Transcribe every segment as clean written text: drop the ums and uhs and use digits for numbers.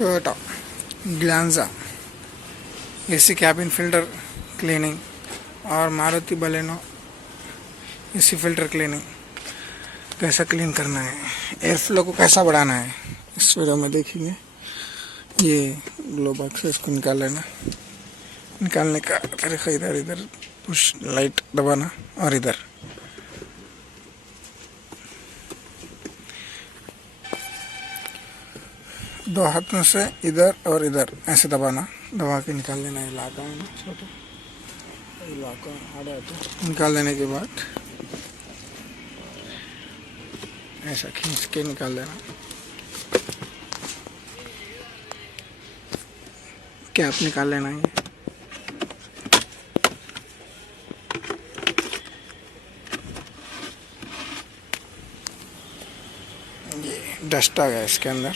Toyota Glanza AC cabin filter cleaning और Maruti Baleno AC filter cleaning कैसा clean करना है, एयर फ्लो को कैसा बढ़ाना है इस वीडियो में देखेंगे। ये ग्लो बॉक्स है, इसको निकाल लेना। निकालने का तरीका इधर इधर पुश लाइट दबाना और इधर दो हाथों से इधर और इधर ऐसे दबाना, दबा के निकाल लेना। इलाका है ना छोटा इलाका आड़ा तो निकाल लेने के बाद ऐसा खींच के निकाल लेना। कैप निकाल लेना है। ये डस्ट आ गया इसके अंदर,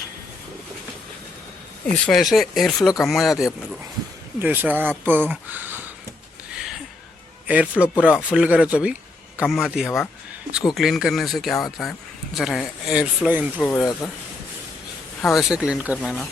इस वजह से एयर फ्लो कम हो जाती है अपने को। जैसा आप एयर फ्लो पूरा फुल करें तो भी कम आती है हवा। इसको क्लीन करने से क्या होता है, ज़रा एयर फ्लो इम्प्रूव हो जाता है। हवा से क्लीन करना है ना।